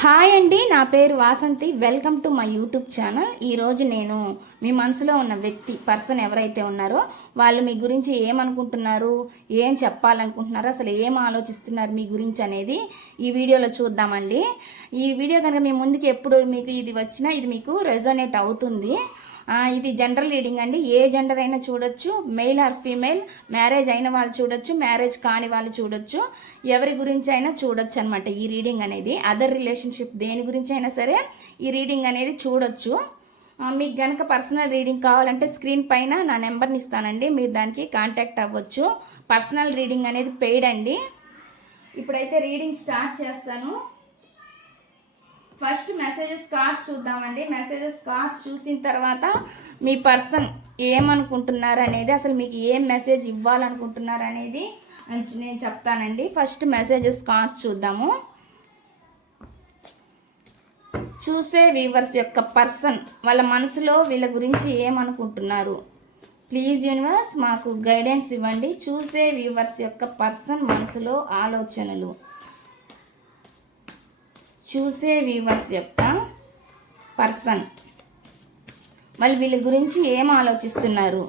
Hi అండి, నా పేరు Vasanthi. Welcome to my YouTube channel. ఈరోజు నేను మీ మనసులో ఉన్న పర్సన్ ఎవరైతే ఉన్నారో వాళ్ళు మీ గురించి ఏమనుకుంటున్నారు, ఏం చెప్పాలనుకుంటున్నారు, అసలు ఏం ఆలోచిస్తున్నారు మీ గురించి అనేది ఈ వీడియోలో చూద్దామండి. ఈ వీడియో కనుక మీ ముందుకి ఎప్పుడు మీకు ఇది వచ్చినా ఇది మీకు రెజోనేట్ అవుతుంది. ఇది జనరల్ రీడింగ్ అండి. ఏ జెండర్ అయినా చూడొచ్చు, మెయిల్ ఆర్ ఫీమేల్, మ్యారేజ్ అయిన వాళ్ళు చూడొచ్చు, మ్యారేజ్ కాని వాళ్ళు చూడొచ్చు, ఎవరి గురించి అయినా చూడొచ్చు అనమాట. ఈ రీడింగ్ అనేది అదర్ రిలేషన్షిప్ దేని గురించి అయినా సరే ఈ రీడింగ్ అనేది చూడొచ్చు. మీకు కనుక పర్సనల్ రీడింగ్ కావాలంటే స్క్రీన్ పైన నా నెంబర్ని ఇస్తానండి, మీరు దానికి కాంటాక్ట్ అవ్వచ్చు. పర్సనల్ రీడింగ్ అనేది పెయిడ్ అండి. ఇప్పుడైతే రీడింగ్ స్టార్ట్ చేస్తాను. ఫస్ట్ మెసేజెస్ కార్డ్స్ చూద్దామండి. మెసేజెస్ కార్డ్స్ చూసిన తర్వాత మీ పర్సన్ ఏమనుకుంటున్నారు అనేది, అసలు మీకు ఏం మెసేజ్ ఇవ్వాలనుకుంటున్నారు అనేది నేను చెప్తానండి. ఫస్ట్ మెసేజెస్ కార్డ్స్ చూద్దాము. చూసే వ్యూవర్స్ యొక్క పర్సన్ వాళ్ళ మనసులో వీళ్ళ గురించి ఏమనుకుంటున్నారు, ప్లీజ్ యూనివర్స్ మాకు గైడెన్స్ ఇవ్వండి. చూసే వ్యూవర్స్ యొక్క పర్సన్ మనసులో ఆలోచనలు, చూసే వ్యూవర్స్ యొక్క పర్సన్ వాళ్ళు వీళ్ళ గురించి ఏం ఆలోచిస్తున్నారు.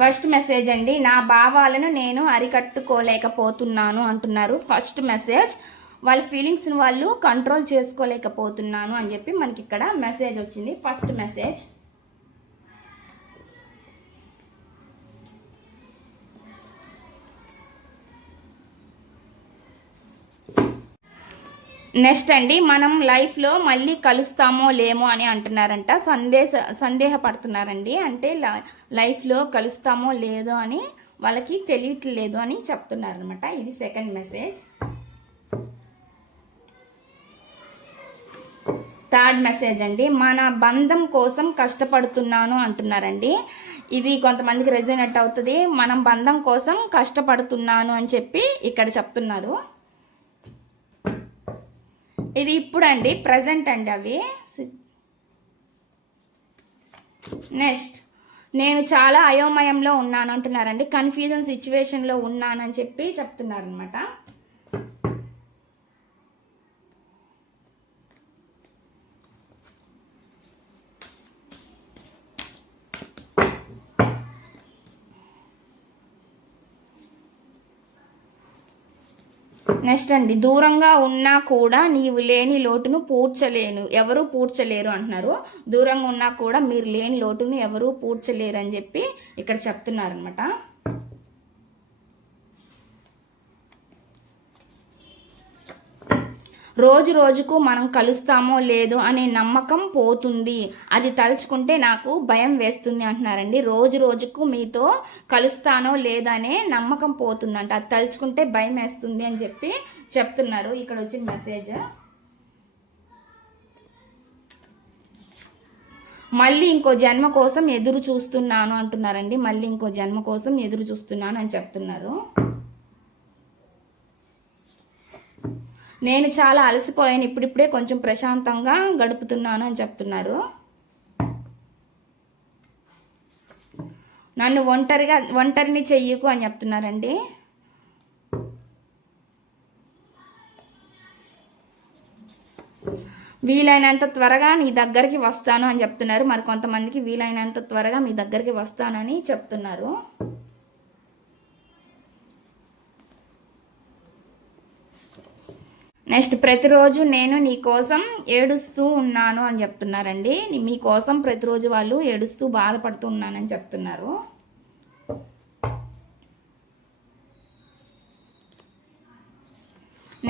ఫస్ట్ మెసేజ్ అండి, నా భావాలను నేను అరికట్టుకోలేకపోతున్నాను అంటున్నారు. ఫస్ట్ మెసేజ్ వాళ్ళ ఫీలింగ్స్ని వాళ్ళు కంట్రోల్ చేసుకోలేకపోతున్నాను అని చెప్పి మనకి ఇక్కడ మెసేజ్ వచ్చింది. First message. నెక్స్ట్ అండి, మనం లైఫ్లో మళ్ళీ కలుస్తామో లేమో అని అంటున్నారంట. సందేహపడుతున్నారండి. అంటే లైఫ్లో కలుస్తామో లేదో అని వాళ్ళకి తెలియట్లేదు అని చెప్తున్నారనమాట. ఇది సెకండ్ మెసేజ్. థర్డ్ మెసేజ్ అండి, మన బంధం కోసం కష్టపడుతున్నాను అంటున్నారండి. ఇది కొంతమందికి రెజోనేట్ అవుతుంది. మనం బంధం కోసం కష్టపడుతున్నాను అని చెప్పి ఇక్కడ చెప్తున్నారు. ఇది ఇప్పుడు అండి, ప్రజెంట్ అండి అవి. నెక్స్ట్, నేను చాలా అయోమయంలో ఉన్నాను అంటున్నారండి. కన్ఫ్యూజన్ సిచ్యువేషన్లో ఉన్నానని చెప్పి చెప్తున్నారనమాట. నెక్స్ట్ అండి, దూరంగా ఉన్నా కూడా నీవు లేని లోటును పూడ్చలేను, ఎవరు పూడ్చలేరు అంటున్నారు. దూరంగా ఉన్నా కూడా మీరు లేని లోటును ఎవరు పూడ్చలేరు అని చెప్పి ఇక్కడ చెప్తున్నారనమాట. రోజు రోజుకు మనం కలుస్తామో లేదో అనే నమ్మకం పోతుంది, అది తలుచుకుంటే నాకు భయం వేస్తుంది అంటున్నారండి. రోజు రోజుకు మీతో కలుస్తానో లేదనే నమ్మకం పోతుందంట, అది తలుచుకుంటే భయం వేస్తుంది అని చెప్పి చెప్తున్నారు. ఇక్కడ వచ్చిన మెసేజ్. మళ్ళీ ఇంకో జన్మ కోసం ఎదురు చూస్తున్నాను అంటున్నారండి. మళ్ళీ ఇంకో జన్మ కోసం ఎదురు చూస్తున్నాను అని చెప్తున్నారు. నేను చాలా అలసిపోయాను, ఇప్పుడిప్పుడే కొంచెం ప్రశాంతంగా గడుపుతున్నాను అని చెప్తున్నారు. నన్ను ఒంటరిని చెయ్యకు అని చెప్తున్నారండి. వీలైనంత త్వరగా నీ దగ్గరికి వస్తాను అని చెప్తున్నారు. మరి కొంతమందికి వీలైనంత త్వరగా మీ దగ్గరికి వస్తానని చెప్తున్నారు. నెక్స్ట్, ప్రతిరోజు నేను నీ కోసం ఏడుస్తూ ఉన్నాను అని చెప్తున్నారండి. మీకోసం ప్రతిరోజు వాళ్ళు ఏడుస్తూ బాధపడుతూ ఉన్నానని చెప్తున్నారు.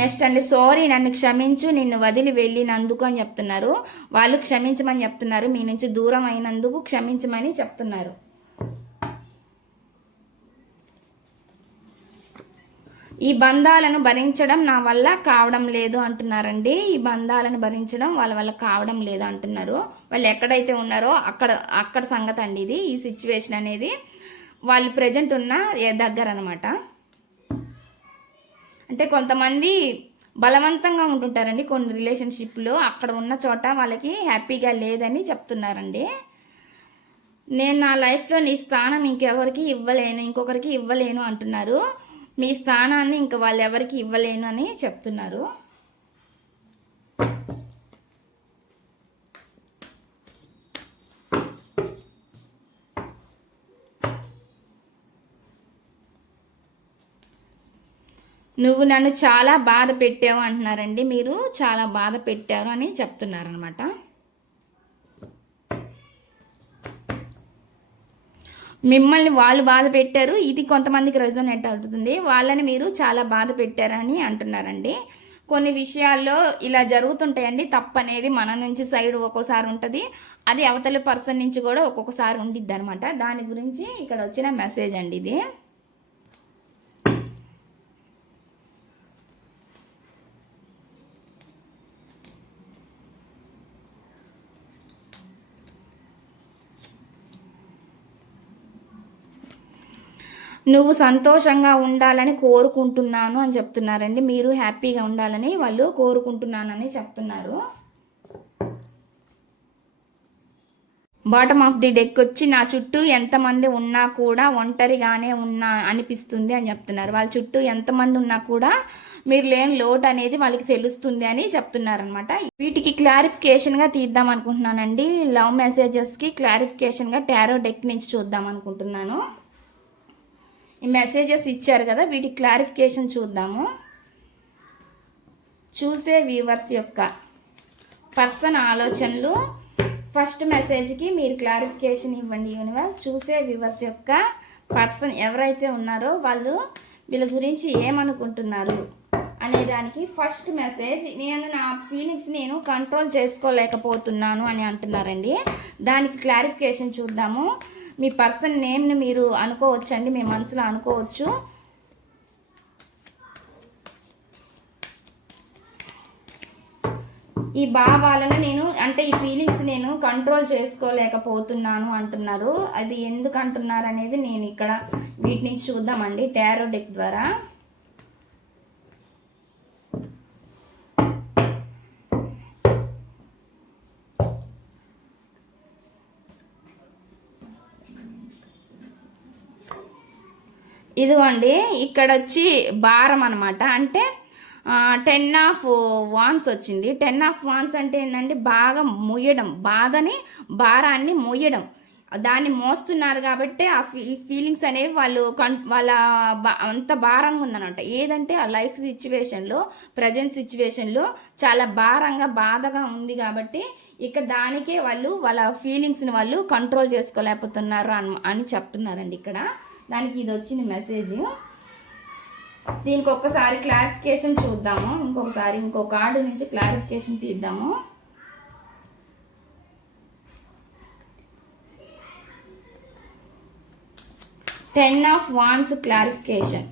నెక్స్ట్ అండి, సారీ నన్ను క్షమించు, నిన్ను వదిలి వెళ్ళినందుకు అని చెప్తున్నారు. వాళ్ళు క్షమించమని చెప్తున్నారు, మీ నుంచి దూరం అయినందుకు క్షమించమని చెప్తున్నారు. ఈ బంధాలను భరించడం నా వల్ల కావడం లేదు అంటున్నారండి. ఈ బంధాలను భరించడం వాళ్ళ వల్ల కావడం లేదు అంటున్నారు. వాళ్ళు ఎక్కడైతే ఉన్నారో అక్కడ సంగతి అండి ఇది. ఈ సిచ్యువేషన్ అనేది వాళ్ళు ప్రజెంట్ ఉన్న దగ్గర అనమాట. అంటే కొంతమంది బలవంతంగా ఉంటుంటారండి కొన్ని రిలేషన్షిప్లో, అక్కడ ఉన్న చోట వాళ్ళకి హ్యాపీగా లేదని చెప్తున్నారండి. నేను నా లైఫ్లో నీ స్థానం ఇంకొకరికి ఇవ్వలేను అంటున్నారు. మీ స్థానాన్ని ఇంక వాళ్ళు ఎవరికి ఇవ్వలేను అని చెప్తున్నారు. నువ్వు నన్ను చాలా బాధ పెట్టావు అంటున్నారండి. మీరు చాలా బాధ పెట్టారు అని చెప్తున్నారనమాట. మిమ్మల్ని వాళ్ళు బాధ పెట్టారు, ఇది కొంతమందికి రెజోనేట్ అవుతుంది. వాళ్ళని మీరు చాలా బాధ పెట్టారని అంటున్నారండి. కొన్ని విషయాల్లో ఇలా జరుగుతుంటాయండి. తప్పనేది మన నుంచి సైడ్ ఒక్కోసారి ఉంటుంది, అది అవతల పర్సన్ నుంచి కూడా ఒక్కొక్కసారి ఉండిద్ది అనమాట. దాని గురించి ఇక్కడ వచ్చిన మెసేజ్ అండి ఇది. నువ్వు సంతోషంగా ఉండాలని కోరుకుంటున్నాను అని చెప్తున్నారండి. మీరు హ్యాపీగా ఉండాలని వాళ్ళు కోరుకుంటున్నానని చెప్తున్నారు. బాటమ్ ఆఫ్ ది డెక్ వచ్చి నా చుట్టూ ఎంతమంది ఉన్నా కూడా ఒంటరిగానే ఉన్నా అనిపిస్తుంది అని చెప్తున్నారు. వాళ్ళ చుట్టూ ఎంతమంది ఉన్నా కూడా మీరు లేని లోటు అనేది వాళ్ళకి తెలుస్తుంది అని చెప్తున్నారనమాట. వీటికి క్లారిఫికేషన్గా తీద్దాం అనుకుంటున్నానండి. లవ్ మెసేజెస్కి క్లారిఫికేషన్గా టారో డెక్ నుంచి చూద్దాం అనుకుంటున్నాను. ఈ మెసేజెస్ ఇచ్చారు కదా, వీటి క్లారిఫికేషన్ చూద్దాము. చూసే వ్యూవర్స్ యొక్క పర్సన్ ఆలోచనలు. ఫస్ట్ మెసేజ్కి మీరు క్లారిఫికేషన్ ఇవ్వండి యూనివర్స్. చూసే వ్యూవర్స్ యొక్క పర్సన్ ఎవరైతే ఉన్నారో వాళ్ళు వీళ్ళ గురించి ఏమనుకుంటున్నారు అనే దానికి ఫస్ట్ మెసేజ్, నా ఫీలింగ్స్ నేను కంట్రోల్ చేసుకోలేకపోతున్నాను అని అంటున్నారండి. దానికి క్లారిఫికేషన్ చూద్దాము. మీ పర్సన్ నేమ్ని మీరు అనుకోవచ్చండి, మీ మనసులో అనుకోవచ్చు. ఈ భావాలను ఈ ఫీలింగ్స్ నేను కంట్రోల్ చేసుకోలేకపోతున్నాను అంటున్నారు. అది ఎందుకు అంటున్నారు అనేది నేను ఇక్కడ వీటి నుంచి చూద్దామండి టారో డెక్ ద్వారా. ఇదిగోండి ఇక్కడ వచ్చి భారం అనమాట. అంటే 10 ఆఫ్ వాన్స్ వచ్చింది. 10 ఆఫ్ వాన్స్ అంటే ఏంటంటే బాగా మొయ్యడం, భారాన్ని మొయ్యడం, దాన్ని మోస్తున్నారు కాబట్టి ఆ ఫీలింగ్స్ అనేవి వాళ్ళ అంత భారంగా ఉందన్నమాట. ఏదంటే ఆ లైఫ్ సిచ్యువేషన్లో, ప్రజెంట్ సిచ్యువేషన్లో చాలా బాధగా ఉంది కాబట్టి ఇక్కడ దానికే వాళ్ళ ఫీలింగ్స్ని వాళ్ళు కంట్రోల్ చేసుకోలేకపోతున్నారు అని చెప్తున్నారండి ఇక్కడ. దానికి ఇది వచ్చింది మెసేజ్. దీనికి ఒక్కసారి క్లారిఫికేషన్ చూద్దాము. ఇంకో కార్డు నుంచి క్లారిఫికేషన్ తీద్దాము. Ten of wands clarification.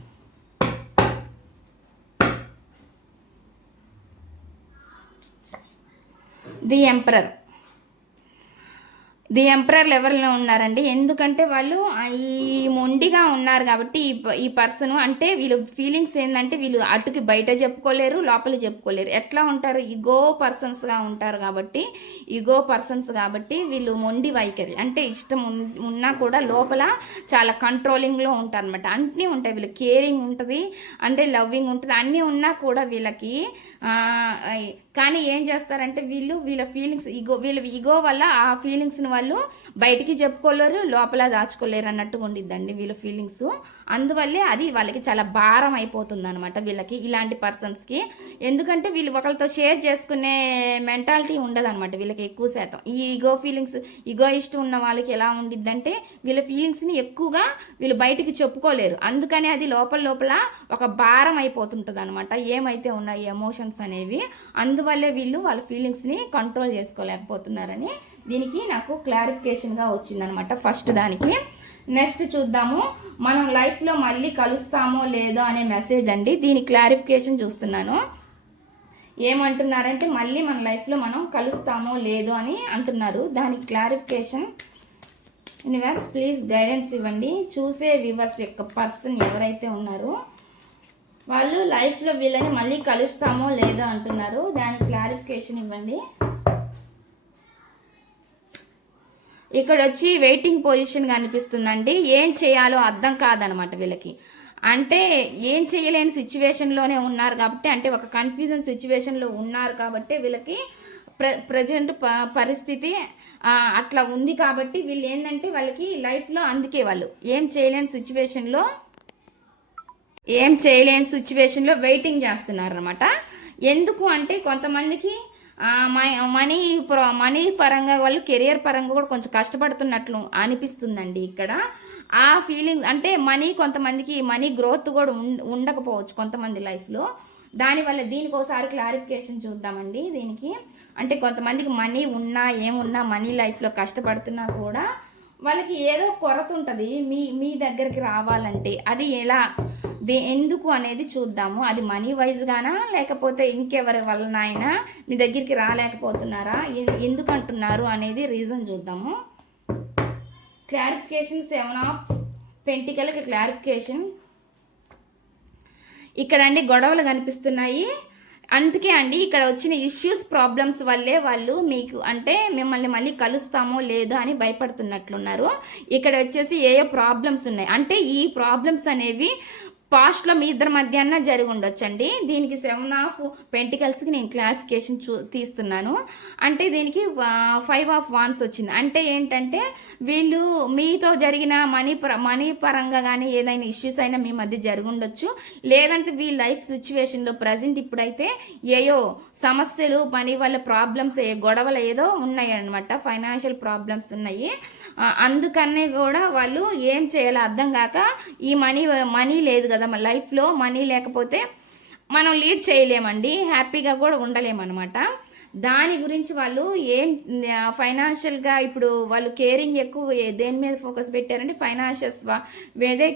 The emperor. The emperor లెవెల్లో ఉన్నారండి. ఎందుకంటే వాళ్ళు ఈ మొండిగా ఉన్నారు కాబట్టి ఈ పర్సన్ అంటే వీళ్ళు ఫీలింగ్స్ ఏంటంటే వీళ్ళు అటుకి బయట చెప్పుకోలేరు, లోపల చెప్పుకోలేరు. ఎట్లా ఉంటారు? ఈగో పర్సన్స్గా ఉంటారు కాబట్టి వీళ్ళు మొండి వైఖరి. అంటే ఇష్టం ఉన్నా కూడా లోపల చాలా కంట్రోలింగ్లో ఉంటారు అనమాట. అన్నీ ఉంటాయి వీళ్ళకి. కేరింగ్ ఉంటుంది, అంటే లవ్వింగ్ ఉంటుంది, అన్నీ ఉన్నా కూడా వీళ్ళకి కానీ ఏం చేస్తారంటే వీళ్ళ ఫీలింగ్స్ వీళ్ళ ఈగో వల్ల ఆ ఫీలింగ్స్ని వాళ్ళు బయటికి చెప్పుకోలేరు, లోపల దాచుకోలేరు అన్నట్టుగా ఉండిద్దండి వీళ్ళ ఫీలింగ్స్. అందువల్లే అది వాళ్ళకి చాలా భారం అయిపోతుంది అనమాట వీళ్ళకి, ఇలాంటి పర్సన్స్కి. ఎందుకంటే వీళ్ళు ఒకరితో షేర్ చేసుకునే మెంటాలిటీ ఉండదు అనమాట వీళ్ళకి ఎక్కువ శాతం. ఈ ఈగో ఇష్టం ఉన్న వాళ్ళకి ఎలా ఉండిద్దంటే వీళ్ళ ఫీలింగ్స్ని ఎక్కువగా వీళ్ళు బయటికి చెప్పుకోలేరు. అందుకని అది లోపల ఒక భారం అయిపోతుంటుంది అనమాట ఏమైతే ఉన్నాయి ఎమోషన్స్ అనేవి. అందువల్లే వీళ్ళు వాళ్ళ ఫీలింగ్స్ని కంట్రోల్ చేసుకోలేకపోతున్నారని దీనికి నాకు క్లారిఫికేషన్గా వచ్చిందనమాట ఫస్ట్ దానికి. నెక్స్ట్ చూద్దాము, మనం లైఫ్లో మళ్ళీ కలుస్తామో లేదో అనే మెసేజ్ అండి. దీని క్లారిఫికేషన్ చూస్తున్నాను. ఏమంటున్నారంటే మళ్ళీ మన లైఫ్లో మనం కలుస్తామో లేదో అని అంటున్నారు. దానికి క్లారిఫికేషన్ యూనివర్స్ ప్లీజ్ గైడెన్స్ ఇవ్వండి. చూసే వ్యూవర్స్ యొక్క పర్సన్ ఎవరైతే ఉన్నారో వాళ్ళు లైఫ్లో వీళ్ళని మళ్ళీ కలుస్తామో లేదో అంటున్నారు. దానికి క్లారిఫికేషన్ ఇవ్వండి. ఇక్కడ వచ్చి వెయిటింగ్ పొజిషన్ కనిపిస్తుందండి. ఏం చేయాలో అర్థం కాదనమాట వీళ్ళకి. అంటే ఏం చేయలేని సిచ్యువేషన్లోనే ఉన్నారు కాబట్టి, అంటే ఒక కన్ఫ్యూజన్ సిచ్యువేషన్లో ఉన్నారు కాబట్టి వీళ్ళకి ప్రజెంట్ పరిస్థితి అట్లా ఉంది కాబట్టి వీళ్ళు ఏంటంటే వాళ్ళకి లైఫ్లో అందుకే వాళ్ళు ఏం చేయలేని సిచ్యువేషన్లో వెయిటింగ్ చేస్తున్నారనమాట. ఎందుకు అంటే కొంతమందికి మనీ పరంగా వాళ్ళు కెరియర్ పరంగా కూడా కొంచెం కష్టపడుతున్నట్లు అనిపిస్తుందండి ఇక్కడ. ఆ ఫీలింగ్ అంటే కొంతమందికి మనీ గ్రోత్ కూడా ఉండకపోవచ్చు కొంతమంది లైఫ్లో. దానివల్ల దీనికి ఒకసారి క్లారిఫికేషన్ చూద్దామండి. దీనికి అంటే కొంతమందికి మనీ ఉన్నా ఏమున్నా మనీ లైఫ్లో కష్టపడుతున్నా కూడా వాళ్ళకి ఏదో కొరత ఉంటుంది మీ దగ్గరికి రావాలంటే. అది ఎలా ఎందుకు అనేది చూద్దాము. అది మనీ వైజ్గానా లేకపోతే ఇంకెవరి వలన అయినా మీ దగ్గరికి రాలేకపోతున్నారా, ఎందుకు అంటున్నారు అనేది రీజన్ చూద్దాము. క్లారిఫికేషన్ 7 ఆఫ్ పెంటికల్కి క్లారిఫికేషన్. ఇక్కడ అండి గొడవలు కనిపిస్తున్నాయి. అందుకే అండి ఇక్కడ వచ్చిన ఇష్యూస్ ప్రాబ్లమ్స్ వల్లే వాళ్ళు మీకు అంటే మిమ్మల్ని మళ్ళీ కలుస్తామో లేదో అని భయపడుతున్నట్లున్నారు. ఇక్కడ వచ్చేసి ఏ ప్రాబ్లమ్స్ ఉన్నాయి అంటే ఈ ప్రాబ్లమ్స్ అనేవి పాస్ట్లో మీ ఇద్దరి మధ్యాహ్న జరిగి ఉండొచ్చండి. దీనికి 7 ఆఫ్ పెంటికల్స్కి నేను క్లారిఫికేషన్ తీస్తున్నాను. అంటే దీనికి 5 ఆఫ్ వాన్స్ వచ్చింది. అంటే ఏంటంటే వీళ్ళు మీతో జరిగిన మనీ పరంగా కానీ ఏదైనా ఇష్యూస్ అయినా మీ మధ్య జరిగి ఉండొచ్చు. లేదంటే వీళ్ళ లైఫ్ సిచ్యువేషన్లో ప్రజెంట్ ఇప్పుడైతే ఏయో సమస్యలు మనీ వల్ల ప్రాబ్లమ్స్ గొడవలు ఏదో ఉన్నాయి అనమాట. ఫైనాన్షియల్ ప్రాబ్లమ్స్ ఉన్నాయి. అందుకనే కూడా వాళ్ళు ఏం చేయాలో అర్థం కాక ఈ మనీ లేదు కదా మన లైఫ్లో, మనీ లేకపోతే మనం లీడ్ చేయలేమండి, హ్యాపీగా కూడా ఉండలేమన్నమాట. దాని గురించి వాళ్ళు ఏం ఫైనాన్షియల్గా ఇప్పుడు వాళ్ళు కేరింగ్ ఎక్కువ దేని మీద ఫోకస్ పెట్టారంటే ఫైనాన్షియల్స్ మీదే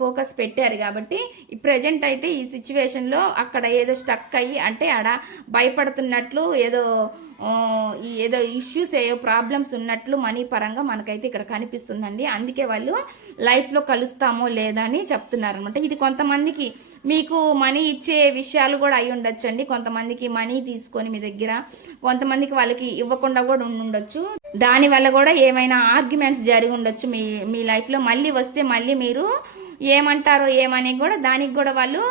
ఫోకస్ పెట్టారు కాబట్టి ఈ ప్రజెంట్ అయితే ఈ సిచ్యువేషన్లో అక్కడ ఏదో స్టక్ అయ్యి అంటే ఆడ భయపడుతున్నట్లు ఏదో ఇష్యూస్ ఏదో ప్రాబ్లమ్స్ ఉన్నట్లు మనీ పరంగా మనకైతే ఇక్కడ కనిపిస్తుందండి. అందుకే వాళ్ళు లైఫ్లో కలుస్తామో లేదా అని చెప్తున్నారు అనమాట. ఇది కొంతమందికి మీకు మనీ ఇచ్చే విషయాలు కూడా అయి ఉండొచ్చండి. కొంతమందికి మనీ తీసుకొని మీ దగ్గర, కొంతమందికి వాళ్ళకి ఇవ్వకుండా కూడా ఉండొచ్చు. దానివల్ల కూడా ఏమైనా ఆర్గ్యుమెంట్స్ జరిగి ఉండొచ్చు మీ లైఫ్లో. మళ్ళీ వస్తే మళ్ళీ మీరు ఏమంటారో ఏమని కూడా దానికి కూడా వాళ్ళు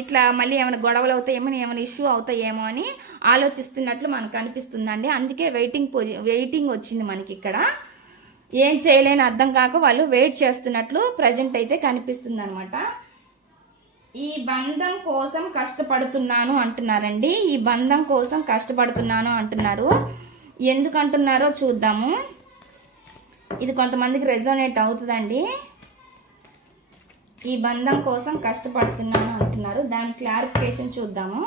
ఇట్లా మళ్ళీ ఏమైనా గొడవలు అవుతాయేమో, ఏమైనా ఇష్యూ అవుతాయేమో అని ఆలోచిస్తున్నట్లు మనకు అనిపిస్తుందండి. అందుకే వెయిటింగ్ వచ్చింది మనకి ఇక్కడ. ఏం చేయలేని అర్థం కాక వాళ్ళు వెయిట్ చేస్తున్నట్లు ప్రజెంట్ అయితే కనిపిస్తుంది అనమాట. ఈ బంధం కోసం కష్టపడుతున్నాను అంటున్నారండి. ఈ బంధం కోసం కష్టపడుతున్నాను అంటున్నారు. ఎందుకు అంటున్నారో చూద్దాము. ఇది కొంతమందికి రెజోనేట్ అవుతుందండి. ఈ బంధం కోసం కష్టపడుతున్నాను అంటున్నారు. దాని క్లారిఫికేషన్ చూద్దాము.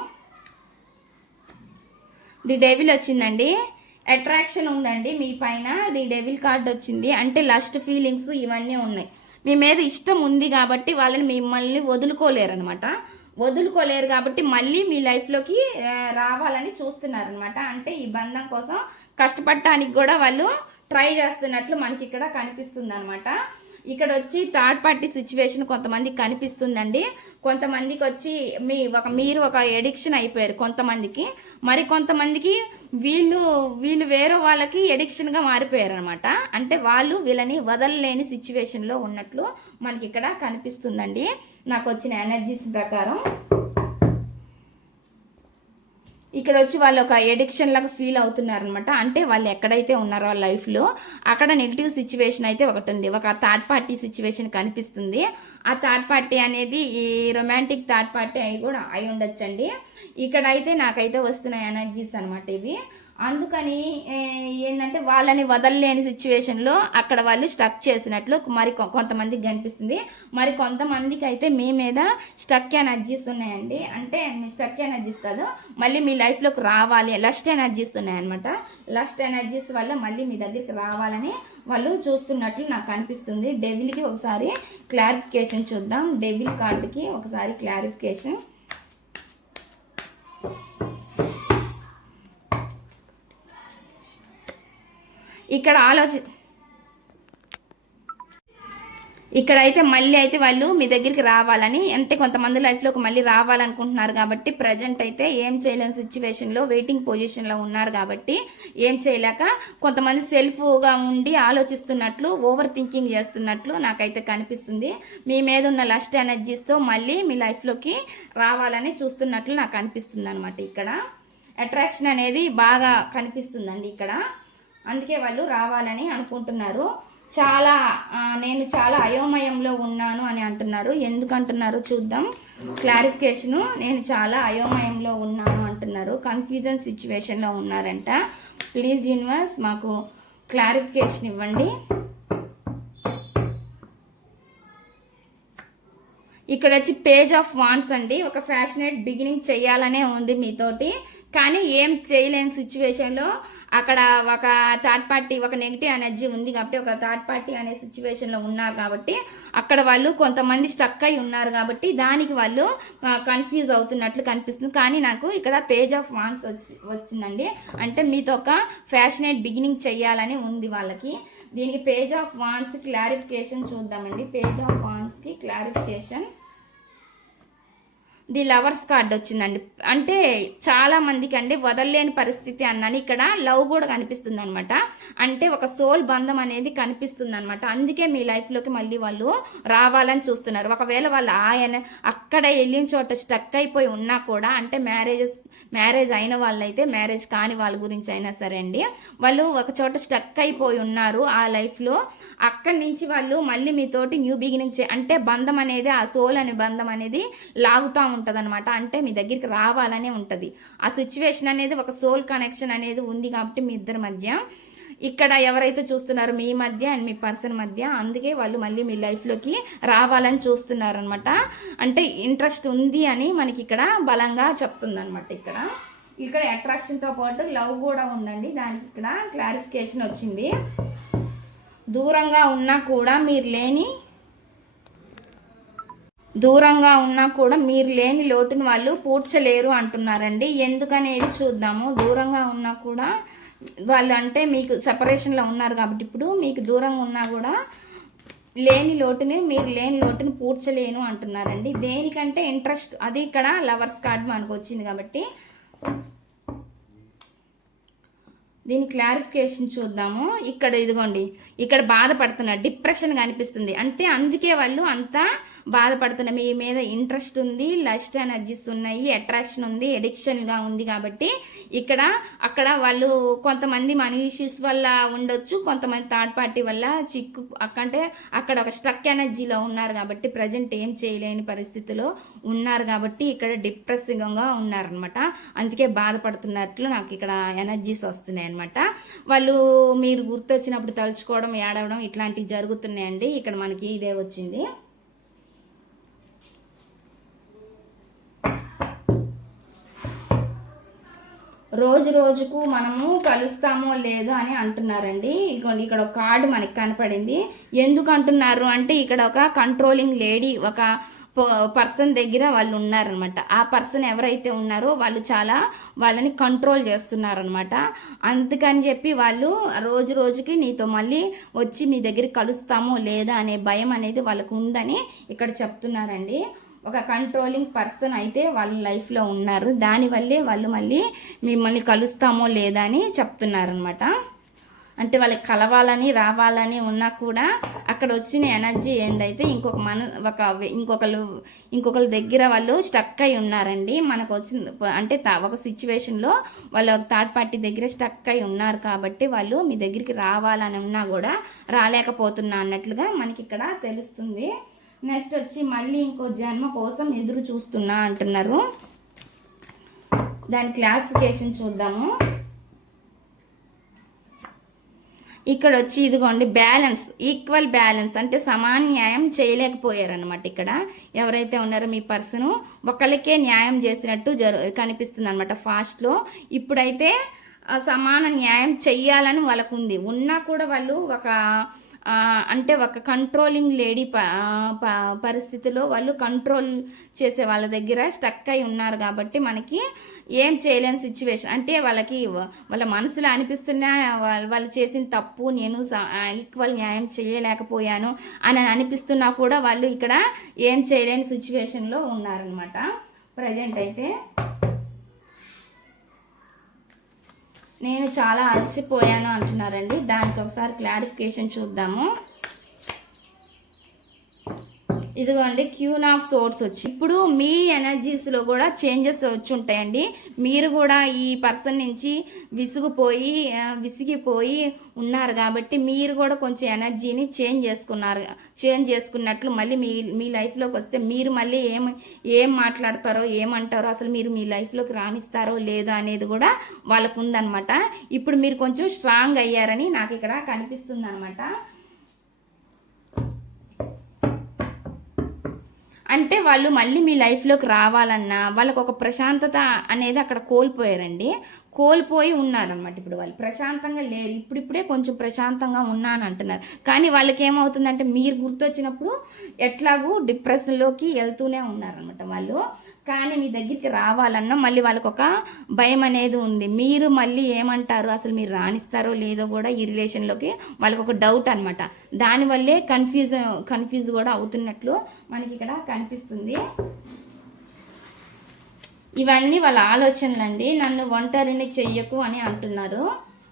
ది డెవిల్ వచ్చిందండి. అట్రాక్షన్ ఉందండి మీ పైన. ది డెవిల్ కార్డ్ వచ్చింది. అంటే లస్ట్ ఫీలింగ్స్ ఇవన్నీ ఉన్నాయి. మీ మీద ఇష్టం ఉంది కాబట్టి వాళ్ళని మిమ్మల్ని వదులుకోలేరు కాబట్టి మళ్ళీ మీ లైఫ్లోకి రావాలని చూస్తున్నారనమాట. అంటే ఈ బంధం కోసం కష్టపడటానికి కూడా వాళ్ళు ట్రై చేస్తున్నట్లు మనకి ఇక్కడ కనిపిస్తుంది అనమాట. ఇక్కడ వచ్చి థర్డ్ పార్టీ సిచ్యువేషన్ కొంతమందికి కనిపిస్తుందండి. కొంతమందికి వచ్చి మీరు ఒక ఎడిక్షన్ అయిపోయారు కొంతమందికి. మరి కొంతమందికి వీళ్ళు వేరే వాళ్ళకి ఎడిక్షన్గా మారిపోయారు అనమాట. అంటే వాళ్ళు వీళ్ళని వదలలేని సిచ్యువేషన్లో ఉన్నట్లు మనకి ఇక్కడ కనిపిస్తుందండి నాకు వచ్చిన ఎనర్జీస్ ప్రకారం. ఇక్కడ వచ్చి వాళ్ళు ఒక ఎడిక్షన్ లాగా ఫీల్ అవుతున్నారనమాట. అంటే వాళ్ళు ఎక్కడైతే ఉన్నారో లైఫ్లో అక్కడ నెగిటివ్ సిచ్యువేషన్ అయితే ఒకటి ఉంది. ఒక థర్డ్ పార్టీ సిచ్యువేషన్ కనిపిస్తుంది. ఆ థర్డ్ పార్టీ అనేది ఈ రొమాంటిక్ థర్డ్ పార్టీ అయి ఉండొచ్చండి. ఇక్కడైతే నాకైతే వస్తున్న ఎనర్జీస్ అనమాట ఇవి. అందుకని ఏంటంటే వాళ్ళని వదలలేని సిచ్యువేషన్లో అక్కడ వాళ్ళు స్టక్ చేసినట్లు మరి కొంతమందికి కనిపిస్తుంది. మరి కొంతమందికి అయితే మీ మీద స్టక్ ఎనర్జీస్ ఉన్నాయండి. అంటే స్టక్ ఎనర్జీస్ కాదు, మళ్ళీ మీ లైఫ్లోకి రావాలి, లస్ట్ ఎనర్జీస్ ఉన్నాయన్నమాట. లస్ట్ ఎనర్జీస్ వల్ల మళ్ళీ మీ దగ్గరికి రావాలని వాళ్ళు చూస్తున్నట్లు నాకు కనిపిస్తుంది. డెవిల్కి ఒకసారి క్లారిఫికేషన్ చూద్దాం. డెవిల్ కార్డుకి ఒకసారి క్లారిఫికేషన్. ఇక్కడ ఇక్కడైతే మళ్ళీ అయితే వాళ్ళు మీ దగ్గరికి రావాలని, అంటే కొంతమంది లైఫ్లోకి మళ్ళీ రావాలనుకుంటున్నారు కాబట్టి ప్రజెంట్ అయితే ఏం చేయలేని సిచ్యువేషన్లో వెయిటింగ్ పొజిషన్లో ఉన్నారు కాబట్టి ఏం చేయలేక కొంతమంది సెల్ఫ్గా ఉండి ఆలోచిస్తున్నట్లు, ఓవర్ థింకింగ్ చేస్తున్నట్లు నాకైతే కనిపిస్తుంది. మీ మీద ఉన్న లస్ట్ ఎనర్జీస్తో మళ్ళీ మీ లైఫ్లోకి రావాలని చూస్తున్నట్లు నాకు అనిపిస్తుంది అనమాట. ఇక్కడ అట్రాక్షన్ అనేది బాగా కనిపిస్తుందండి ఇక్కడ, అందుకే వాళ్ళు రావాలని అనుకుంటున్నారు. నేను చాలా అయోమయంలో ఉన్నాను అని అంటున్నారు. ఎందుకు అంటున్నారు చూద్దాం. క్లారిఫికేషను, నేను చాలా అయోమయంలో ఉన్నాను అంటున్నారు. కన్ఫ్యూజన్ సిచ్యువేషన్లో ఉన్నారంట. ప్లీజ్ యూనివర్స్ మాకు క్లారిఫికేషన్ ఇవ్వండి. ఇక్కడ వచ్చి పేజ్ ఆఫ్ వాన్స్ అండి. ఒక ఫ్యాషనేట్ బిగినింగ్ చేయాలనే ఉంది మీతోటి, కానీ ఏం చేయలేని సిచ్యువేషన్లో అక్కడ ఒక థర్డ్ పార్టీ, ఒక నెగిటివ్ ఎనర్జీ ఉంది కాబట్టి, ఒక థర్డ్ పార్టీ అనే సిచ్యువేషన్లో ఉన్నారు కాబట్టి అక్కడ వాళ్ళు కొంతమంది స్టక్ అయి ఉన్నారు కాబట్టి దానికి వాళ్ళు కన్ఫ్యూజ్ అవుతున్నట్లు కనిపిస్తుంది. కానీ నాకు ఇక్కడ పేజ్ ఆఫ్ వాన్స్ వచ్చిందండి. అంటే మీతో ఒక ఫ్యాషనేట్ బిగినింగ్ చేయాలని ఉంది వాళ్ళకి. దీనికి పేజ్ ఆఫ్ వాన్స్ క్లారిఫికేషన్ చూద్దామండి. పేజ్ ఆఫ్ వాన్స్కి క్లారిఫికేషన్, ది లవర్స్ కార్డ్ వచ్చిందండి. అంటే చాలా మందికి అండి వదలలేని పరిస్థితి అన్నాను. ఇక్కడ లవ్ కూడా కనిపిస్తుంది అనమాట. అంటే ఒక సోల్ బంధం అనేది కనిపిస్తుంది అనమాట. అందుకే మీ లైఫ్లోకి మళ్ళీ వాళ్ళు రావాలని చూస్తున్నారు. ఒకవేళ వాళ్ళు అక్కడ వెళ్ళిన చోట స్టక్ అయిపోయి ఉన్నా కూడా, అంటే మ్యారేజ్ అయిన వాళ్ళైతే, మ్యారేజ్ కాని వాళ్ళ గురించి అయినా సరే అండి, వాళ్ళు ఒక చోట స్టక్ అయిపోయి ఉన్నారు ఆ లైఫ్లో. అక్కడి నుంచి వాళ్ళు మళ్ళీ మీతోటి న్యూ బిగినింగ్ అంటే బంధం అనేది, ఆ సోల్ అనే బంధం అనేది లాగుతూ ఉంటుంది అనమాట. అంటే మీ దగ్గరికి రావాలనే ఉంటుంది. ఆ సిచ్యువేషన్ అనేది ఒక సోల్ కనెక్షన్ అనేది ఉంది కాబట్టి మీ ఇద్దరి మధ్య, ఇక్కడ ఎవరైతే చూస్తున్నారో మీ మధ్య అండ్ మీ పర్సన్ మధ్య, అందుకే వాళ్ళు మళ్ళీ మీ లైఫ్లోకి రావాలని చూస్తున్నారు అనమాట. అంటే ఇంట్రెస్ట్ ఉంది అని మనకి ఇక్కడ బలంగా చెప్తుంది అనమాట. ఇక్కడ అట్రాక్షన్తో పాటు లవ్ కూడా ఉందండి. దానికి ఇక్కడ క్లారిఫికేషన్ వచ్చింది. దూరంగా ఉన్నా కూడా మీరు లేని లోటుని వాళ్ళు పూడ్చలేరు అంటున్నారండి. ఎందుకనేది చూద్దాము. దూరంగా ఉన్నా కూడా వాళ్ళు, అంటే మీకు సెపరేషన్లో ఉన్నారు కాబట్టి ఇప్పుడు మీకు దూరంగా ఉన్నా కూడా మీరు లేని లోటుని పూడ్చలేను అంటున్నారండి. దేనికంటే ఇంట్రెస్ట్, అది ఇక్కడ లవర్స్ కార్డ్ మనకు వచ్చింది కాబట్టి దీని క్లారిఫికేషన్ చూద్దాము. ఇక్కడ ఇదిగోండి, ఇక్కడ బాధపడుతున్నారు, డిప్రెషన్ కనిపిస్తుంది. అంటే అందుకే వాళ్ళు అంతా బాధపడుతున్నారు. మీ మీద ఇంట్రెస్ట్ ఉంది, లస్ట్ ఎనర్జీస్ ఉన్నాయి, అట్రాక్షన్ ఉంది, ఎడిక్షన్గా ఉంది కాబట్టి అక్కడ వాళ్ళు కొంతమంది మనీ ఇష్యూస్ వల్ల ఉండొచ్చు, కొంతమంది థర్డ్ పార్టీ వల్ల అంటే అక్కడ ఒక స్ట్రక్ ఎనర్జీలో ఉన్నారు కాబట్టి, ప్రజెంట్ ఏం చేయలేని పరిస్థితిలో ఉన్నారు కాబట్టి ఇక్కడ డిప్రెసివ్గా ఉన్నారనమాట. అందుకే బాధపడుతున్నట్లు నాకు ఇక్కడ ఎనర్జీస్ వస్తున్నాయి అనమాట. వాళ్ళు మీరు గుర్తొచ్చినప్పుడు తలుచుకోవడం, ఏడవడం ఇట్లాంటివి జరుగుతున్నాయండి. ఇక్కడ మనకి ఇదే వచ్చింది. రోజుకు మనము కలుస్తామో లేదో అని అంటున్నారండి. ఇదిగోండి, ఇక్కడ ఒక కార్డు మనకి కనపడింది. ఎందుకు అంటున్నారు అంటే, ఇక్కడ ఒక కంట్రోలింగ్ లేడీ, ఒక పర్సన్ దగ్గర వాళ్ళు ఉన్నారనమాట. ఆ పర్సన్ ఎవరైతే ఉన్నారో వాళ్ళు వాళ్ళని కంట్రోల్ చేస్తున్నారనమాట. అందుకని చెప్పి వాళ్ళు రోజుకి నీతో మళ్ళీ వచ్చి మీ దగ్గర కలుస్తామో లేదా అనే భయం అనేది వాళ్ళకు ఉందని ఇక్కడ చెప్తున్నారండి. ఒక కంట్రోలింగ్ పర్సన్ అయితే వాళ్ళ లైఫ్లో ఉన్నారు. దానివల్లే వాళ్ళు మళ్ళీ మిమ్మల్ని కలుస్తామో లేదా అని చెప్తున్నారనమాట. అంటే వాళ్ళకి కలవాలని రావాలని ఉన్నా కూడా అక్కడ వచ్చిన ఎనర్జీ ఏందైతే ఇంకొకరి దగ్గర వాళ్ళు స్టక్ అయి ఉన్నారండి. మనకు వచ్చింది అంటే ఒక సిచ్యువేషన్లో వాళ్ళు ఒక థర్డ్ పార్టీ దగ్గర స్టక్ అయి ఉన్నారు కాబట్టి వాళ్ళు మీ దగ్గరికి రావాలని ఉన్నా కూడా రాలేకపోతున్నా అన్నట్లుగా మనకి ఇక్కడ తెలుస్తుంది. నెక్స్ట్ వచ్చి మళ్ళీ ఇంకో జన్మ కోసం ఎదురు చూస్తున్నా అంటున్నారు. దాని క్లారిఫికేషన్ చూద్దాము. ఇక్కడ వచ్చి ఇదిగోండి, బ్యాలెన్స్, ఈక్వల్ బ్యాలెన్స్, అంటే సమాన న్యాయం చేయలేకపోయారనమాట. ఇక్కడ ఎవరైతే ఉన్నారో మీ పర్సను ఒకళ్ళకే న్యాయం చేసినట్టు కనిపిస్తుంది అనమాట ఫాస్ట్లో. ఇప్పుడైతే సమాన న్యాయం చెయ్యాలని వాళ్ళకు ఉంది. ఉన్నా కూడా వాళ్ళు అంటే ఒక కంట్రోలింగ్ లేడీ పరిస్థితిలో వాళ్ళు కంట్రోల్ చేసే వాళ్ళ దగ్గర స్టక్ అయి ఉన్నారు కాబట్టి మనకి ఏం చేయలేని సిచ్యువేషన్. అంటే వాళ్ళకి వాళ్ళ మనసులో అనిపిస్తున్నా వాళ్ళు చేసిన తప్పు నేను ఈక్వల్ న్యాయం చేయలేకపోయాను అని అనిపిస్తున్నా కూడా వాళ్ళు ఇక్కడ ఏం చేయలేని సిచ్యువేషన్లో ఉన్నారనమాట ప్రజెంట్ అయితే. నేను చాలా అలసిపోయాను అంటున్నారండి. దానికి ఒకసారి క్లారిఫికేషన్ చూద్దాము. ఇదిగోండి క్యూన్ ఆఫ్ సోర్స్ వచ్చి ఇప్పుడు మీ ఎనర్జీస్లో కూడా చేంజెస్ వచ్చి ఉంటాయండి. మీరు కూడా ఈ పర్సన్ నుంచి విసిగిపోయి ఉన్నారు కాబట్టి మీరు కూడా కొంచెం ఎనర్జీని చేంజ్ చేసుకున్నట్లు మళ్ళీ మీ లైఫ్లోకి వస్తే మీరు మళ్ళీ ఏం మాట్లాడతారో ఏమంటారో అసలు మీరు మీ లైఫ్లోకి రాణిస్తారో లేదో అనేది కూడా వాళ్ళకు ఉందన్నమాట. ఇప్పుడు మీరు కొంచెం స్ట్రాంగ్ అయ్యారని నాకు ఇక్కడ కనిపిస్తుంది అనమాట. అంటే వాళ్ళు మళ్ళీ మీ లైఫ్లోకి రావాలన్నా వాళ్ళకు ఒక ప్రశాంతత అనేది అక్కడ కోల్పోయి ఉన్నారనమాట. ఇప్పుడు వాళ్ళు ప్రశాంతంగా లేరు. ఇప్పుడిప్పుడే కొంచెం ప్రశాంతంగా ఉన్నాను అంటున్నారు. కానీ వాళ్ళకి ఏమవుతుందంటే మీరు గుర్తొచ్చినప్పుడు ఎట్లాగూ డిప్రెషన్లోకి వెళ్తూనే ఉన్నారనమాట వాళ్ళు. కానీ మీ దగ్గరికి రావాలన్నా మళ్ళీ వాళ్ళకు ఒక భయం అనేది ఉంది. మీరు మళ్ళీ ఏమంటారు అసలు మీరు రాణిస్తారో లేదో కూడా ఈ రిలేషన్లోకి వాళ్ళకు ఒక డౌట్ అనమాట. దానివల్లే కన్ఫ్యూజ్ కూడా అవుతున్నట్లు మనకి ఇక్కడ కనిపిస్తుంది. ఇవన్నీ వాళ్ళ ఆలోచనలండి. నన్ను ఒంటరిని చెయ్యకు అని అంటున్నారు.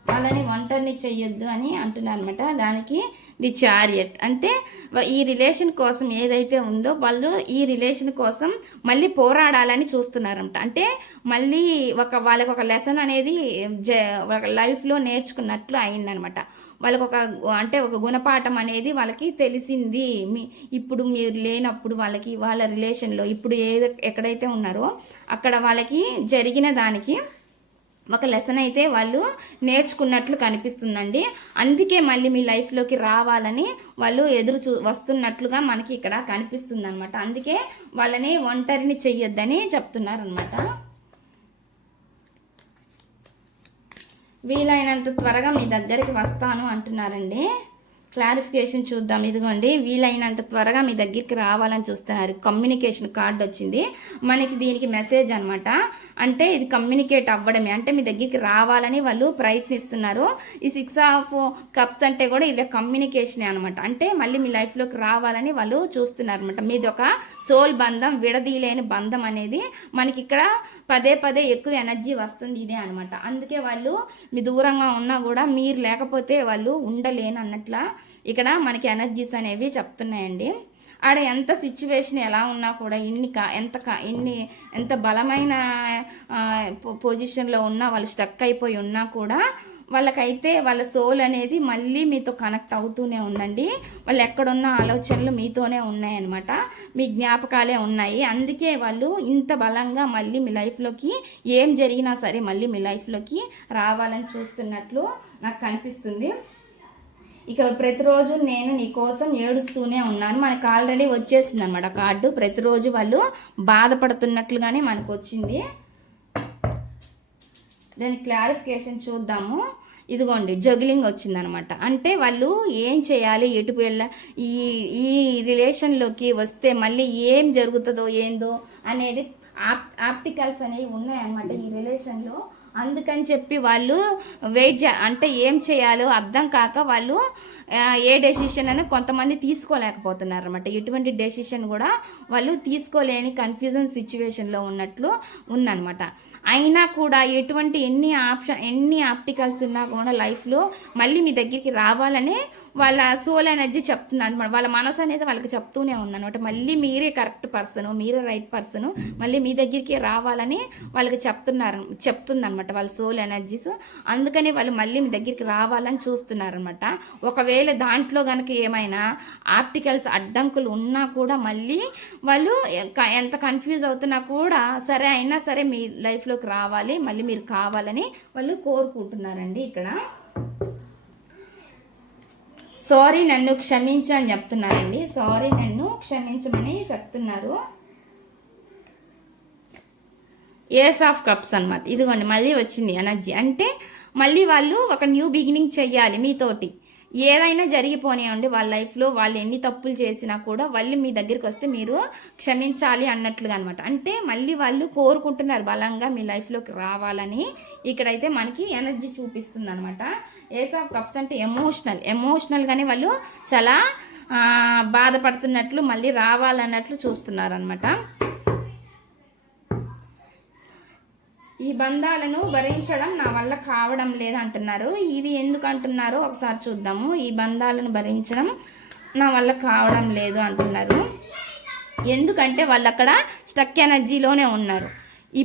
వాళ్ళని ఒంటరిని చెయ్యొద్దు అని అంటున్నారు అనమాట. దానికి ది చారియట్ అంటే ఈ రిలేషన్ కోసం ఏదైతే ఉందో వాళ్ళు ఈ రిలేషన్ కోసం మళ్ళీ పోరాడాలని చూస్తున్నారంట. అంటే మళ్ళీ వాళ్ళకి ఒక లెసన్ అనేది లైఫ్లో నేర్చుకున్నట్లు అయిందనమాట. వాళ్ళకి ఒక గుణపాఠం అనేది వాళ్ళకి తెలిసింది. ఇప్పుడు మీరు లేనప్పుడు వాళ్ళ రిలేషన్లో ఇప్పుడు ఎక్కడైతే ఉన్నారో అక్కడ వాళ్ళకి జరిగిన దానికి ఒక లెసన్ అయితే వాళ్ళు నేర్చుకున్నట్లు కనిపిస్తుందండి. అందుకే మళ్ళీ మీ లైఫ్లోకి రావాలని వాళ్ళు వస్తున్నట్లుగా మనకి ఇక్కడ కనిపిస్తుంది అనమాట. అందుకే వాళ్ళని ఒంటరిని చెయ్యొద్దని చెప్తున్నారనమాట. వీలైనంత త్వరగా మీ దగ్గరికి వస్తాను అంటున్నారండి. క్లారిఫికేషన్ చూద్దాం. ఇదిగోండి వీలైనంత త్వరగా మీ దగ్గరికి రావాలని చూస్తున్నారు. కమ్యూనికేషన్ కార్డ్ వచ్చింది మనకి. దీనికి మెసేజ్ అనమాట. అంటే ఇది కమ్యూనికేట్ అవ్వడమే. అంటే మీ దగ్గరికి రావాలని వాళ్ళు ప్రయత్నిస్తున్నారు. ఈ 6 ఆఫ్ కప్స్ అంటే కూడా ఇలా కమ్యూనికేషనే అనమాట. అంటే మళ్ళీ మీ లైఫ్లోకి రావాలని వాళ్ళు చూస్తున్నారు అనమాట. మీది ఒక సోల్ బంధం, విడదీయలేని బంధం అనేది మనకి ఇక్కడ పదే ఎక్కువ ఎనర్జీ వస్తుంది ఇదే అనమాట. అందుకే వాళ్ళు మీ దూరంగా ఉన్నా కూడా మీరు లేకపోతే వాళ్ళు ఉండలేను అన్నట్లా ఇక్కడ మనకి ఎనర్జీస్ అనేవి చెప్తున్నాయండి. ఆడ ఎంత సిచ్యువేషన్ ఎలా ఉన్నా కూడా ఎంత బలమైన పొజిషన్లో ఉన్నా వాళ్ళు స్టక్ అయిపోయి ఉన్నా కూడా వాళ్ళకైతే వాళ్ళ సోల్ అనేది మళ్ళీ మీతో కనెక్ట్ అవుతూనే ఉందండి. వాళ్ళు ఎక్కడున్న ఆలోచనలు మీతోనే ఉన్నాయన్నమాట. మీ జ్ఞాపకాలే ఉన్నాయి. అందుకే వాళ్ళు ఇంత బలంగా మళ్ళీ మీ లైఫ్లోకి ఏం జరిగినా సరే మళ్ళీ మీ లైఫ్లోకి రావాలని చూస్తున్నట్లు నాకు కనిపిస్తుంది. ఇక ప్రతిరోజు నేను నీ కోసం ఏడుస్తూనే ఉన్నాను. మనకు ఆల్రెడీ వచ్చేసింది అనమాట కార్డు. ప్రతిరోజు వాళ్ళు బాధపడుతున్నట్లుగానే మనకు వచ్చింది. దాని క్లారిఫికేషన్ చూద్దాము. ఇదిగోండి జగ్లింగ్ వచ్చిందనమాట. అంటే వాళ్ళు ఏం చేయాలి, ఎటు ఈ రిలేషన్లోకి వస్తే మళ్ళీ ఏం జరుగుతుందో ఏందో అనేది ఆప్టికల్స్ అనేవి ఉన్నాయన్నమాట ఈ రిలేషన్లో. అందుకని చెప్పి వాళ్ళు అంటే ఏం చేయాలో అర్థం కాక వాళ్ళు ఏ డెసిషన్ అని కొంతమంది తీసుకోలేకపోతున్నారు అనమాట. ఎటువంటి డెసిషన్ కూడా వాళ్ళు తీసుకోలేని కన్ఫ్యూజన్ సిచ్యువేషన్లో ఉన్నట్లు ఉందన్నమాట. అయినా కూడా ఎన్ని ఆప్టికల్స్ ఉన్నా కూడా లైఫ్లో మళ్ళీ మీ దగ్గరికి రావాలని వాళ్ళ సోల్ ఎనర్జీ చెప్తుంది అనమాట. వాళ్ళ మనసు అనేది వాళ్ళకి చెప్తూనే ఉందన్నమాట. మళ్ళీ మీరే కరెక్ట్ పర్సను, మీరే రైట్ పర్సను, మళ్ళీ మీ దగ్గరికి రావాలని వాళ్ళకి చెప్తుందనమాట వాళ్ళ సోల్ ఎనర్జీస్. అందుకని వాళ్ళు మళ్ళీ మీ దగ్గరికి రావాలని చూస్తున్నారనమాట. ఒకవేళ దాంట్లో కనుక ఏమైనా ఆప్టికల్స్ అడ్డంకులు ఉన్నా కూడా మళ్ళీ వాళ్ళు ఎంత కన్ఫ్యూజ్ అవుతున్నా కూడా అయినా సరే మీ లైఫ్లోకి రావాలి, మళ్ళీ మీరు కావాలని వాళ్ళు కోరుకుంటున్నారండి. ఇక్కడ సారీ నన్ను క్షమించు అని చెప్తున్నారండి. సారీ నన్ను క్షమించమని చెప్తున్నారు. ఏస్ ఆఫ్ కప్స్ అనమాట. ఇదిగోండి మళ్ళీ వచ్చింది ఎనర్జీ. అంటే మళ్ళీ వాళ్ళు ఒక న్యూ బిగినింగ్ చెయ్యాలి మీతోటి. ఏదైనా జరిగిపోనివ్వండి వాళ్ళ లైఫ్లో, వాళ్ళు ఎన్ని తప్పులు చేసినా కూడా వాళ్ళు మీ దగ్గరికి వస్తే మీరు క్షమించాలి అన్నట్లుగా అనమాట. అంటే మళ్ళీ వాళ్ళు కోరుకుంటున్నారు బలంగా మీ లైఫ్లోకి రావాలని. ఇక్కడైతే మనకి ఎనర్జీ చూపిస్తుంది అనమాట. ఏస్ ఆఫ్ కప్స్ అంటే ఎమోషనల్గానే వాళ్ళు చాలా బాధపడుతున్నట్లు, మళ్ళీ రావాలన్నట్లు చూస్తున్నారు అనమాట. ఈ బంధాలను భరించడం నా వల్ల కావడం లేదు అంటున్నారు. ఇది ఎందుకు అంటున్నారో ఒకసారి చూద్దాము. ఈ బంధాలను భరించడం నా వల్ల కావడం లేదు అంటున్నారు. ఎందుకంటే వాళ్ళు అక్కడ స్టక్ ఎనర్జీలోనే ఉన్నారు. ఈ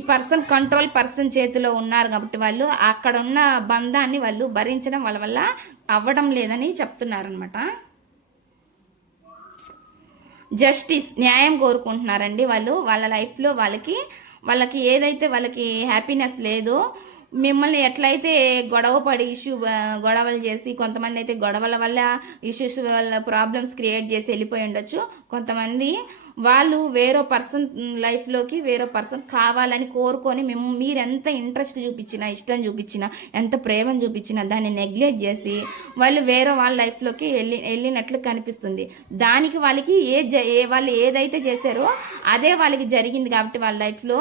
కంట్రోల్ పర్సన్ చేతిలో ఉన్నారు కాబట్టి వాళ్ళు అక్కడ ఉన్న బంధాన్ని వాళ్ళు భరించడం వాళ్ళ వల్ల అవ్వడం లేదని చెప్తున్నారనమాట. జస్టిస్, న్యాయం కోరుకుంటున్నారండి వాళ్ళు. వాళ్ళ లైఫ్లో వాళ్ళకి ఏదైతే వాళ్ళకి హ్యాపీనెస్ లేదో, మిమ్మల్ని ఎట్లయితే గొడవలు చేసి, కొంతమంది అయితే గొడవల వల్ల ఇష్యూస్ వల్ల ప్రాబ్లమ్స్ క్రియేట్ చేసి వెళ్ళిపోయి ఉండొచ్చు. కొంతమంది వాళ్ళు వేరే పర్సన్ లైఫ్లోకి వేరే పర్సన్ కావాలని కోరుకొని మీరు ఎంత ఇంట్రెస్ట్ చూపించినా, ఇష్టం చూపించినా, ఎంత ప్రేమను చూపించినా దాన్ని నెగ్లెక్ట్ చేసి వాళ్ళు వేరే వాళ్ళ లైఫ్లోకి వెళ్ళినట్లు కనిపిస్తుంది. దానికి వాళ్ళు ఏదైతే చేశారో అదే వాళ్ళకి జరిగింది కాబట్టి వాళ్ళ లైఫ్లో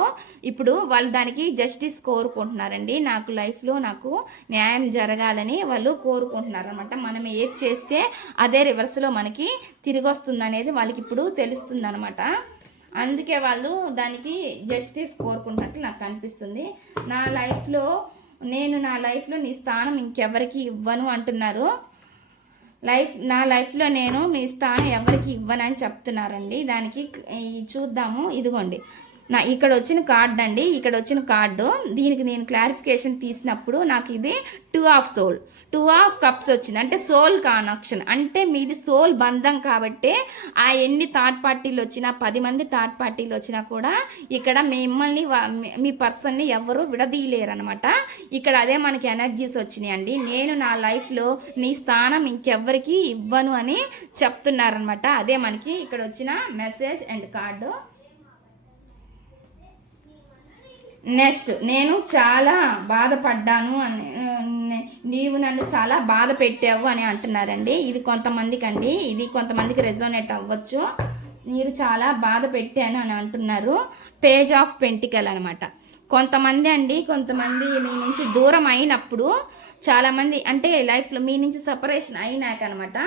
ఇప్పుడు వాళ్ళు దానికి జస్టిస్ కోరుకుంటున్నారండి. నాకు లైఫ్లో నాకు న్యాయం జరగాలని వాళ్ళు కోరుకుంటున్నారు అనమాట. మనం ఏది చేస్తే అదే రివర్స్లో మనకి తిరిగి వస్తుంది అనేది వాళ్ళకి ఇప్పుడు తెలుస్తుంది అనమాట. అందుకే వాళ్ళు దానికి జస్టిస్ కోరుకుంటున్నట్లు నాకు అనిపిస్తుంది. నేను నా లైఫ్లో నీ స్థానం ఇంకెవరికి ఇవ్వను అంటున్నారు. నా లైఫ్లో నేను మీ స్థానం ఎవరికి ఇవ్వనని చెప్తున్నారండి. దానికి చూద్దాము. ఇదిగోండి ఇక్కడ వచ్చిన కార్డ్ అండి. ఇక్కడ వచ్చిన కార్డు దీనికి నేను క్లారిఫికేషన్ తీసినప్పుడు నాకు ఇది 2 ఆఫ్ కప్స్ వచ్చింది. అంటే సోల్ కనెక్షన్, అంటే మీది సోల్ బంధం కాబట్టి ఆ ఎన్ని థర్డ్ పార్టీలు వచ్చినా, 10 మంది థర్డ్ పార్టీలు వచ్చినా కూడా ఇక్కడ మిమ్మల్ని మీ పర్సన్ని ఎవరు విడదీయలేరు అనమాట. ఇక్కడ అదే మనకి ఎనర్జీస్ వచ్చినాయి అండి. నేను నా లైఫ్లో నీ స్థానం ఇంకెవ్వరికి ఇవ్వను అని చెప్తున్నారనమాట. అదే మనకి ఇక్కడ వచ్చిన మెసేజ్ అండ్ కార్డు. నెక్స్ట్, నేను చాలా బాధపడ్డాను అని, నీవు నన్ను చాలా బాధ పెట్టావు అని అంటున్నారండి. ఇది కొంతమందికి రెజోనేట్ అవ్వచ్చు. మీరు చాలా బాధ పెట్టాను అని అంటున్నారు. పేజ్ ఆఫ్ పెంటికల్ అనమాట. కొంతమంది మీ నుంచి దూరం అయినప్పుడు, చాలామంది అంటే లైఫ్లో మీ నుంచి సెపరేషన్ అయినాక అనమాట,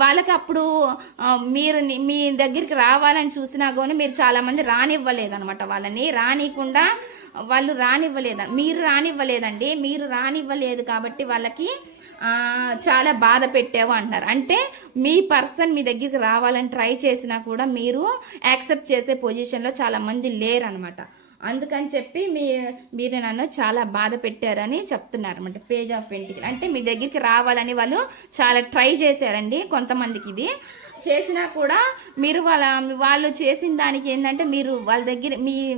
వాళ్ళకి అప్పుడు మీరు మీ దగ్గరికి రావాలని చూసినా కానీ మీరు చాలామంది రానివ్వలేదనమాట. వాళ్ళని మీరు రానివ్వలేదు కాబట్టి వాళ్ళకి చాలా బాధ పెట్టావు అంటారు. అంటే మీ పర్సన్ మీ దగ్గరికి రావాలని ట్రై చేసినా కూడా మీరు యాక్సెప్ట్ చేసే పొజిషన్లో చాలామంది లేరనమాట. అందుకని చెప్పి మీరు నన్ను చాలా బాధ పెట్టారని చెప్తున్నారన్నమాట. పేజ్ ఆఫ్ పెంటికల్ అంటే మీ దగ్గరికి రావాలని వాళ్ళు చాలా ట్రై చేశారండి. కొంతమందికి ఇది చేసినా కూడా వాళ్ళు చేసిన దానికి ఏంటంటే వాళ్ళ దగ్గర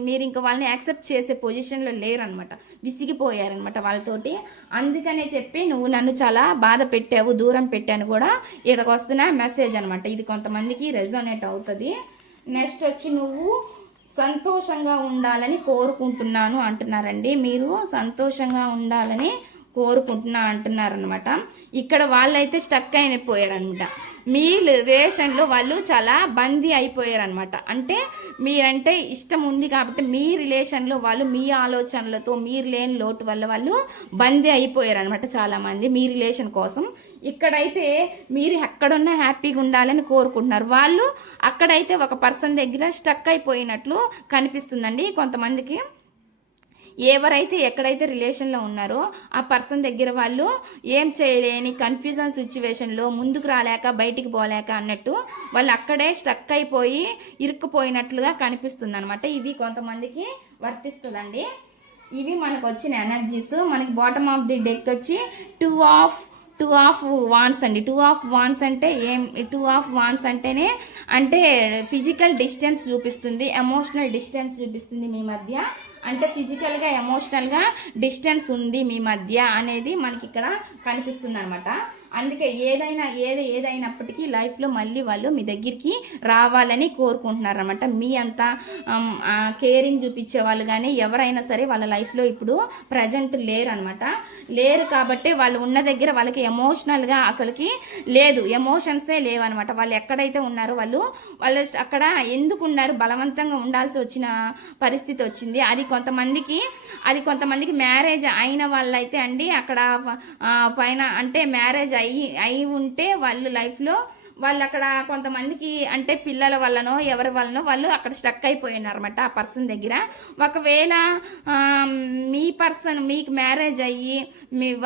మీరు ఇంకా వాళ్ళని యాక్సెప్ట్ చేసే పొజిషన్లో లేరనమాట. విసిగిపోయారనమాట వాళ్ళతోటి. అందుకనే చెప్పి నువ్వు నన్ను చాలా బాధ పెట్టావు, దూరం పెట్టాను కూడా ఇక్కడికి వస్తున్న మెసేజ్ అనమాట. ఇది కొంతమందికి రెజోనేట్ అవుతుంది. నెక్స్ట్ వచ్చి నువ్వు సంతోషంగా ఉండాలని కోరుకుంటున్నాను అంటున్నారండి. మీరు సంతోషంగా ఉండాలని అంటున్నారనమాట. ఇక్కడ వాళ్ళైతే స్టక్ అయిపోయారనమాట. మీ రిలేషన్లో వాళ్ళు చాలా బందీ అయిపోయారనమాట. అంటే మీరంటే ఇష్టం ఉంది కాబట్టి మీ రిలేషన్లో వాళ్ళు మీ ఆలోచనలతో మీరు లేని లోటు వల్ల వాళ్ళు బందీ అయిపోయారనమాట చాలామంది మీ రిలేషన్ కోసం. ఇక్కడైతే మీరు ఎక్కడున్నా హ్యాపీగా ఉండాలని కోరుకుంటున్నారు. వాళ్ళు అక్కడైతే ఒక పర్సన్ దగ్గర స్టక్ అయిపోయినట్లు కనిపిస్తుందండి కొంతమందికి. ఎవరైతే ఎక్కడైతే రిలేషన్లో ఉన్నారో ఆ పర్సన్ దగ్గర వాళ్ళు ఏం చేయలేని కన్ఫ్యూజన్ సిచ్యువేషన్లో ముందుకు రాలేక బయటికి పోలేక అన్నట్టు వాళ్ళు అక్కడే స్టక్ అయిపోయి ఇరుక్కుపోయినట్లుగా కనిపిస్తుంది అనమాట. ఇవి కొంతమందికి వర్తిస్తుందండి. ఇవి మనకు వచ్చిన ఎనర్జీస్. మనకి బాటమ్ ఆఫ్ ది డెక్ వచ్చి టూ ఆఫ్ వాన్స్ అండి. 2 ఆఫ్ వాన్స్ అంటే 2 ఆఫ్ వాన్స్ అంటేనే అంటే ఫిజికల్ డిస్టెన్స్ చూపిస్తుంది, ఎమోషనల్ డిస్టెన్స్ చూపిస్తుంది మీ మధ్య. అంటే ఫిజికల్గా ఎమోషనల్గా డిస్టెన్స్ ఉంది మీ మధ్య అనేది మనకి ఇక్కడ కనిపిస్తుంది అనమాట. అందుకే ఏదైనప్పటికీ లైఫ్లో మళ్ళీ వాళ్ళు మీ దగ్గరికి రావాలని కోరుకుంటున్నారు అనమాట. మీ అంత కేరింగ్ చూపించే వాళ్ళు కానీ ఎవరైనా సరే వాళ్ళ లైఫ్లో ఇప్పుడు ప్రజెంట్ లేరు కాబట్టి వాళ్ళు ఉన్న దగ్గర వాళ్ళకి ఎమోషనల్గా అసలుకి లేదు, ఎమోషన్సే లేవన్నమాట. వాళ్ళు ఎక్కడైతే ఉన్నారో వాళ్ళు అక్కడ ఎందుకు ఉన్నారు, బలవంతంగా ఉండాల్సి వచ్చిన పరిస్థితి వచ్చింది. అది కొంతమందికి మ్యారేజ్ అయిన వాళ్ళైతే అండి అక్కడ పైన అంటే మ్యారేజ్ అయి ఉంటే వాళ్ళు లైఫ్లో వాళ్ళు అక్కడ కొంతమందికి అంటే పిల్లల వల్లనో ఎవరి వల్లనో వాళ్ళు అక్కడ స్టక్ అయిపోయినారన్నమాట ఆ పర్సన్ దగ్గర. ఒకవేళ మీకు మ్యారేజ్ అయ్యి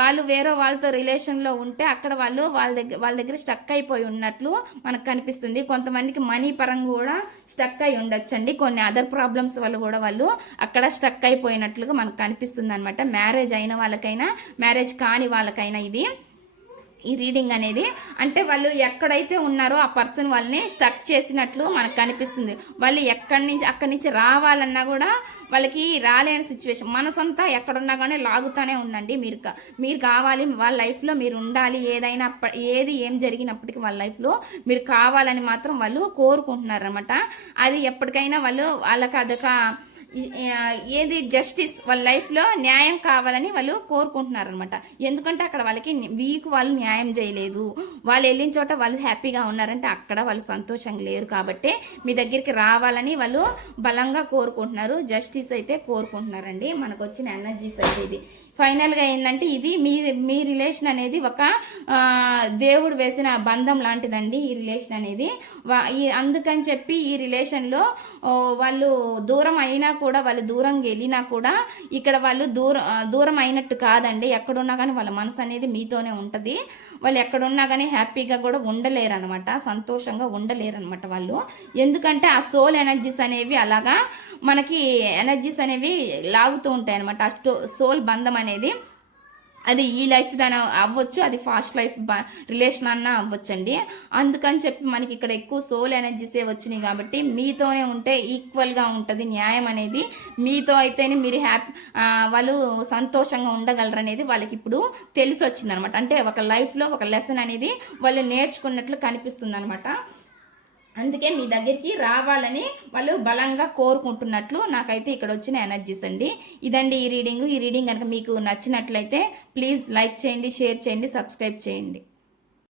వాళ్ళు వేరే వాళ్ళతో రిలేషన్లో ఉంటే అక్కడ వాళ్ళ దగ్గర స్టక్ అయిపోయి ఉన్నట్లు మనకు కనిపిస్తుంది. కొంతమందికి మనీ పరంగా కూడా స్టక్ అయి ఉండొచ్చండి, కొన్ని అదర్ ప్రాబ్లమ్స్ వల్ల కూడా వాళ్ళు అక్కడ స్టక్ అయిపోయినట్లుగా మనకు కనిపిస్తుంది అనమాట. మ్యారేజ్ అయిన వాళ్ళకైనా మ్యారేజ్ కాని వాళ్ళకైనా ఈ రీడింగ్ అనేది అంటే వాళ్ళు ఎక్కడైతే ఉన్నారో ఆ పర్సన్ వాళ్ళని స్టక్ చేసినట్లు మనకు కనిపిస్తుంది. వాళ్ళు అక్కడి నుంచి రావాలన్నా కూడా వాళ్ళకి రాలేని సిచ్యువేషన్, మనసంతా ఎక్కడున్నా కానీ లాగుతూనే ఉందండి. మీరు కావాలి, వాళ్ళ లైఫ్లో మీరు ఉండాలి, ఏం జరిగినప్పటికీ వాళ్ళ లైఫ్లో మీరు కావాలని మాత్రం వాళ్ళు కోరుకుంటున్నారు అనమాట. అది ఎప్పటికైనా వాళ్ళకి అదొక జస్టిస్, వాళ్ళ లైఫ్లో న్యాయం కావాలని వాళ్ళు కోరుకుంటున్నారు అనమాట. ఎందుకంటే అక్కడ వాళ్ళకి వాళ్ళు న్యాయం చేయలేదు, వాళ్ళు వెళ్ళిన చోట వాళ్ళు హ్యాపీగా ఉన్నారంటే అక్కడ వాళ్ళు సంతోషంగా లేరు కాబట్టి మీ దగ్గరికి రావాలని వాళ్ళు బలంగా కోరుకుంటున్నారు, జస్టిస్ అయితే కోరుకుంటున్నారండి. మనకు వచ్చిన ఎనర్జీస్ అయితే ఇది ఫైనల్గా ఏంటంటే ఇది మీ రిలేషన్ అనేది ఒక దేవుడు వేసిన బంధం లాంటిదండి. ఈ రిలేషన్ అనేది అందుకని చెప్పి ఈ రిలేషన్లో వాళ్ళు దూరం అయినా కూడా, వాళ్ళు దూరంగా వెళ్ళినా కూడా ఇక్కడ వాళ్ళు దూరం అయినట్టు కాదండి. ఎక్కడున్నా కానీ వాళ్ళ మనసు అనేది మీతోనే ఉంటుంది. వాళ్ళు ఎక్కడున్నా కానీ హ్యాపీగా కూడా ఉండలేరు అనమాట, సంతోషంగా ఉండలేరు అనమాట వాళ్ళు. ఎందుకంటే ఆ సోల్ ఎనర్జీస్ అనేవి అలాగా మనకి ఎనర్జీస్ అనేవి లాగుతూ ఉంటాయి అనమాట. ఆ సోల్ బంధం అనేది అది ఈ లైఫ్ దాని అవ్వచ్చు, అది ఫాస్ట్ లైఫ్ రిలేషన్ అన్నా అవ్వచ్చండి. అందుకని చెప్పి మనకి ఇక్కడ ఎక్కువ సోల్ ఎనర్జీసే వచ్చినాయి కాబట్టి మీతోనే ఉంటే ఈక్వల్గా ఉంటుంది న్యాయం అనేది. మీతో అయితేనే మీరు వాళ్ళు సంతోషంగా ఉండగలరు అనేది వాళ్ళకి ఇప్పుడు తెలిసి వచ్చింది అనమాట. అంటే ఒక లైఫ్లో ఒక లెసన్ అనేది వాళ్ళు నేర్చుకున్నట్లు కనిపిస్తుంది అనమాట. అందుకే మీ దగ్గరికి రావాలని వాళ్ళు బలంగా కోరుకుంటున్నట్లు నాకైతే ఇక్కడ వచ్చిన ఎనర్జీస్ అండి. ఇదండి ఈ రీడింగ్ కనుక మీకు నచ్చినట్లయితే ప్లీజ్ లైక్ చేయండి, షేర్ చేయండి, సబ్స్క్రైబ్ చేయండి.